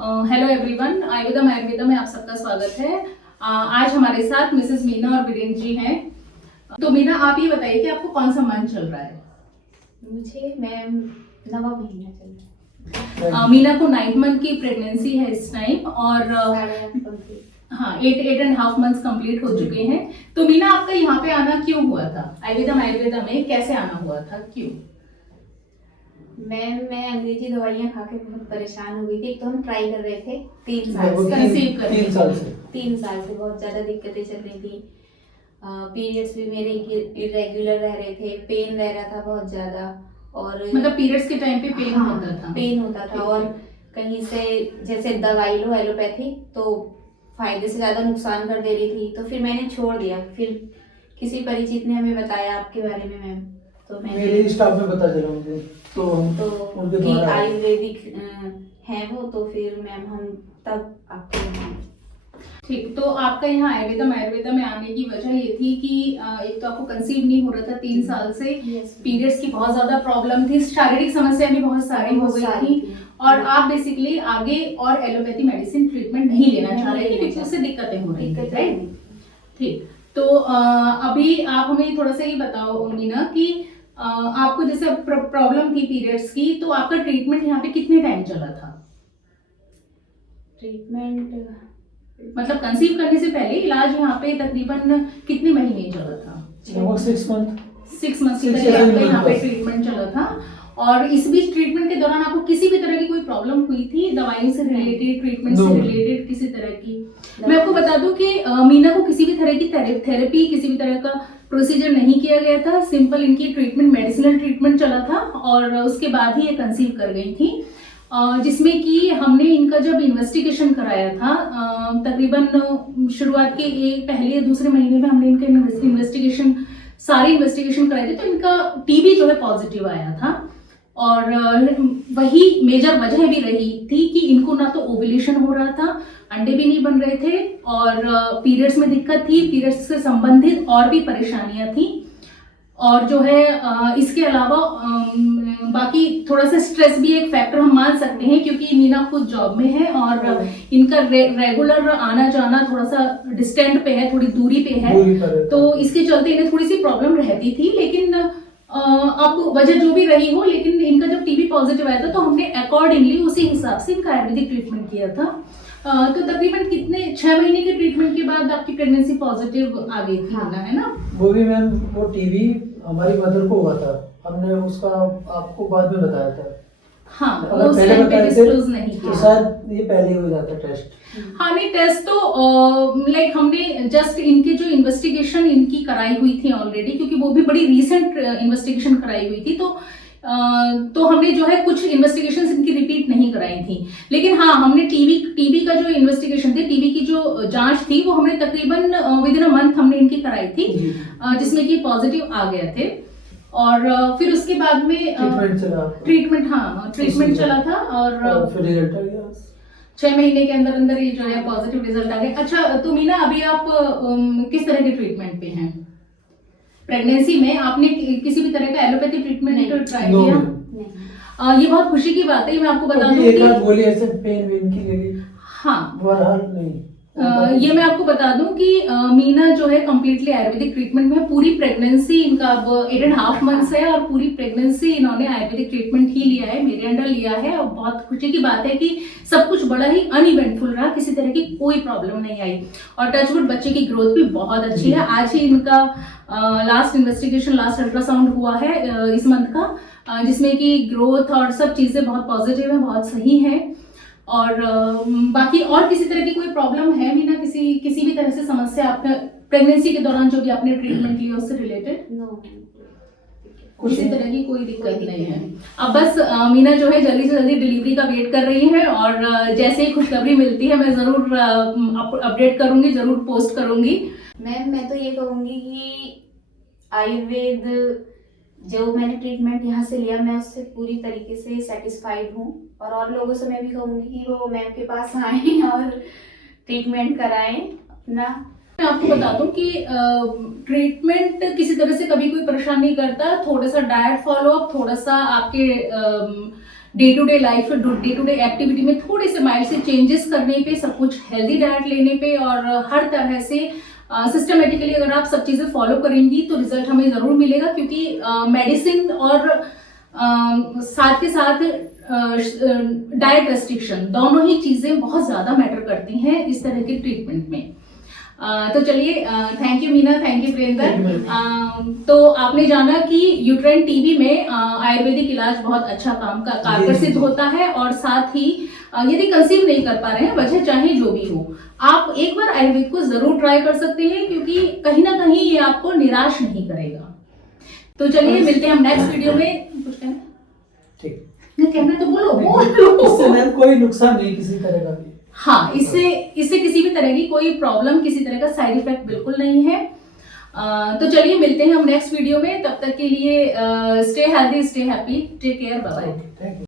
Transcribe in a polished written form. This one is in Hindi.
हेलो एवरीवन, आयुर्वेदा में आप सबका स्वागत है। आज हमारे साथ मिसेस मीना और वीरेंद्र जी हैं। तो मीना, आप ये बताइए कि आपको कौन सा मंथ चल रहा है? मुझे मैम 9वां महीना चल रहा है। मीना को 9th मंथ की प्रेगनेंसी है इस टाइम और 8.5 कंप्लीट। हाँ, 8.5 मंथ्स कंप्लीट हो चुके हैं। तो मीना, आपका यहाँ पे आना क्यों हुआ था? आयुर्वेदा में कैसे आना हुआ था, क्यों? मैम मैं अंग्रेजी दवाइयाँ खा के बहुत परेशान हो गई थी। एक तो हम ट्राई कर रहे थे 3 साल वो से, कंसीव कर रहे 3 साल से 3 साल से बहुत ज़्यादा दिक्कतें चल रही थी। पीरियड्स भी मेरे इरेगुलर रह रहे थे, पेन रह रहा था बहुत ज़्यादा। और मतलब पीरियड्स के टाइम पे पेन हाँ, होता था? पेन होता था। और कहीं से जैसे दवाई लो एलोपैथी तो फायदे से ज़्यादा नुकसान कर दे रही थी, तो फिर मैंने छोड़ दिया। फिर किसी परिचित ने हमें बताया आपके बारे में मैम, तो मैंने मेरे स्टाफ में पता चला मुझे, तो उनके कि द्वारा आयुर्वेदिक है वो, तो फिर मैम हम तब आपके यहाँ। ठीक, तो आपका यहाँ आयुर्वेदा में आने की वजह ये थी कि एक तो आपको कंसीव नहीं हो रहा था 3 साल से, पीरियड्स की बहुत ज्यादा प्रॉब्लम थी, शारीरिक समस्या भी बहुत सारी हो गई थी और आप बेसिकली आगे और एलोपैथी मेडिसिन ट्रीटमेंट नहीं लेना चाह रहे थे क्योंकि उससे दिक्कतें हो रही थी, राइट? ठीक, तो अभी आप हमें थोड़ा सा ये बताओ मीना कि आपको जैसे प्रॉब्लम थी पीरियड्स की, तो आपका ट्रीटमेंट यहाँ पे कितने टाइम चला था? ट्रीटमेंट मतलब कंसीव करने से पहले इलाज यहाँ पे तकरीबन कितने महीने चला था? लगभग 6 मंथ 6 मंथ की 6 करीब आपका month यहाँ पे बस। ट्रीटमेंट चला था। और इस बीच ट्रीटमेंट के दौरान आपको किसी भी तरह की कोई प्रॉब्लम हुई थी, दवाई से रिलेटेड, ट्रीटमेंट से रिलेटेड किसी तरह की? मैं आपको बता दूं कि मीना को किसी भी तरह की थेरेपी, किसी भी तरह का प्रोसीजर नहीं किया गया था। सिंपल इनकी ट्रीटमेंट, मेडिसिनल ट्रीटमेंट चला था और उसके बाद ही ये कंसीव कर गई थी। जिसमें कि हमने इनका जब इन्वेस्टिगेशन कराया था तकरीबन शुरुआत के पहले या दूसरे महीने में हमने इनका सारी इन्वेस्टिगेशन कराए थे, तो इनका टीबी जो है पॉजिटिव आया था। और वही मेजर वजह भी रही थी कि इनको ना तो ओव्यूलेशन हो रहा था, अंडे भी नहीं बन रहे थे और पीरियड्स में दिक्कत थी, पीरियड्स से संबंधित और भी परेशानियां थी। और जो है इसके अलावा बाकी थोड़ा सा स्ट्रेस भी एक फैक्टर हम मान सकते हैं क्योंकि मीना खुद जॉब में है और इनका रेगुलर आना जाना थोड़ा सा डिस्टेंट पे है, थोड़ी दूरी पे है, तो इसके चलते इन्हें थोड़ी सी प्रॉब्लम रहती थी। लेकिन अब वजह जो भी रही हो, लेकिन इनका जब टीबी पॉजिटिव आया था तो हमने अकॉर्डिंगली उसी हिसाब से इनका आयुर्वेदिक ट्रीटमेंट किया था। तो तकरीबन कितने 6 महीने के ट्रीटमेंट के बाद आपकी प्रेगनेंसी पॉजिटिव आ गई थी, है ना? वो भी मैम, वो टीबी हमारी मदर को हुआ था, हमने उसका आपको बाद में बताया था। हाँ, अगर उस पहले टाइम पे बताए डिस्क्लोज थे नहीं तो किया। शायद ये पहले हो जाता टेस्ट। हाँ नहीं, टेस्ट तो लाइक हमने जस्ट इनके जो इन्वेस्टिगेशन इनकी कराई हुई थी ऑलरेडी, क्योंकि वो भी बड़ी रीसेंट इन्वेस्टिगेशन कराई हुई थी, तो हमने जो है कुछ इन्वेस्टिगेशन इनकी रिपीट नहीं कराई थी। लेकिन हाँ, हमने टीबी का जो इन्वेस्टिगेशन थी, टीबी की जो जांच थी, वो हमने तकरीबन विद इन अ मंथ हमने इनकी कराई थी, जिसमें कि पॉजिटिव आ गए थे। और फिर उसके बाद में ट्रीटमेंट चला था और फिर रिजल्ट आ गया 6 महीने के अंदर अंदर ये जो है पॉजिटिव रिजल्ट आ गया। अच्छा, तो मीना अभी आप किस तरह के ट्रीटमेंट पे हैं? प्रेगनेंसी में आपने किसी भी तरह का एलोपैथी ट्रीटमेंट ट्राई किया? नहीं। ये बहुत खुशी की बात है, मैं आपको बता दूं एक कि बात बोली ऐसे पेन वेन की लगी, हाँ, बहरहाल नहीं। ये मैं आपको बता दूं कि मीना जो है कम्प्लीटली आयुर्वेदिक ट्रीटमेंट में, पूरी प्रेगनेंसी इनका अब 8.5 मंथ्स है और पूरी प्रेगनेंसी इन्होंने आयुर्वेदिक ट्रीटमेंट ही लिया है, मेरे अंडर लिया है। और बहुत खुशी की बात है कि सब कुछ बड़ा ही अनइवेंटफुल रहा, किसी तरह की कोई प्रॉब्लम नहीं आई और टचवुड बच्चे की ग्रोथ भी बहुत अच्छी है। आज ही इनका लास्ट अल्ट्रासाउंड हुआ है इस मंथ का, जिसमें कि ग्रोथ और सब चीजें बहुत पॉजिटिव है, बहुत सही है। और बाकी और किसी तरह की कोई प्रॉब्लम है मीना, किसी भी तरह से समस्या आपने प्रेगनेंसी के दौरान जो भी आपने ट्रीटमेंट लिया उससे रिलेटेड? किसी तरह की कोई दिक्कत नहीं है। अब बस मीना जो है जल्दी से जल्दी डिलीवरी का वेट कर रही है और जैसे ही खुशखबरी मिलती है मैं जरूर अपडेट करूंगी, जरूर पोस्ट करूंगी। मैम मैं तो ये कहूँगी कि आयुर्वेद जो मैंने ट्रीटमेंट यहाँ से लिया, मैं उससे पूरी तरीके से सेटिस्फाइड हूँ और लोगों से मैं भी कहूँगी कि वो मैम के पास आएं और ट्रीटमेंट कराएं अपना। मैं आपको बता दूं कि ट्रीटमेंट किसी तरह से कभी कोई परेशान नहीं करता। थोड़ा सा डाइट फॉलो अप, थोड़ा सा आपके day to day life, day to day activity में थोड़े से माइंड से चेंजेस करने पे, सब कुछ हेल्दी डाइट लेने पे और हर तरह से सिस्टमेटिकली अगर आप सब चीज़ें फॉलो करेंगी तो रिजल्ट हमें ज़रूर मिलेगा, क्योंकि मेडिसिन और साथ के साथ डाइट रेस्ट्रिक्शन दोनों ही चीज़ें बहुत ज़्यादा मैटर करती हैं इस तरह के ट्रीटमेंट में। तो चलिए, thank you Meena, thank you Priyanka. तो आपने जाना कि यूट्राइन टीबी में आयुर्वेदिक इलाज बहुत अच्छा कारगर सिद्ध होता है, और साथ ही यदि कंसीव नहीं कर पा रहे हैं, वजह चाहे जो भी हो, आप एक बार आयुर्वेद को जरूर ट्राई कर सकते हैं, क्योंकि कहीं ना कहीं ये आपको निराश नहीं करेगा। तो चलिए, मिलते हैं हम नेक्स्ट वीडियो में। कुछ कहना? ठीक, कहना तो बोलो। इससे मैम कोई नुकसान नहीं किसी तरह का भी। हाँ, इससे किसी भी तरह की कोई प्रॉब्लम, किसी तरह का साइड इफेक्ट बिल्कुल नहीं है। तो चलिए, मिलते हैं हम नेक्स्ट वीडियो में। तब तक के लिए stay healthy, stay happy, take care, bye bye. Thank you.